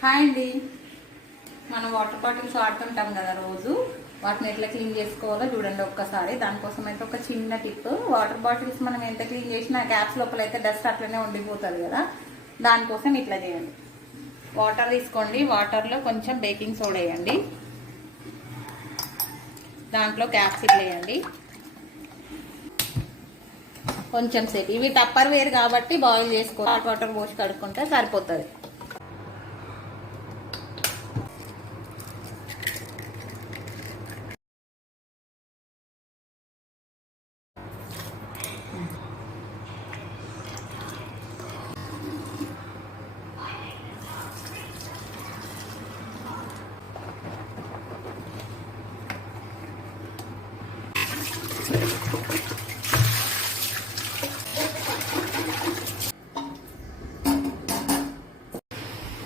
Hi అండి. మనం water bottles వాడుతుంటాం కదా రోజు. వాటిని ఎట్లా క్లీన్ చేసుకోవాలో చూడండి ఒక్కసారి. దానికోసం అయితే ఒక చిన్న టిప్. వాటర్ బాటిల్స్ మనం ఎంత క్లీన్ చేసినా క్యాప్స్ లోపల అయితే డస్ట్ అట్లనే ఉండిపోతుంది కదా. దానికోసం ఇట్లా చేయండి. వాటర్ తీసుకోండి. వాటర్లో కొంచెం బేకింగ్ సోడా వేయండి. దాంట్లో క్యాప్స్ ఇట్లా వేయండి. కొంచెం సేపు ఇవి టప్పర్ వేరు కాబట్టి బాయిల్ చేసుకో. హాట్ వాటర్ పోసి కడుక్కుంటే సరిపోతుంది.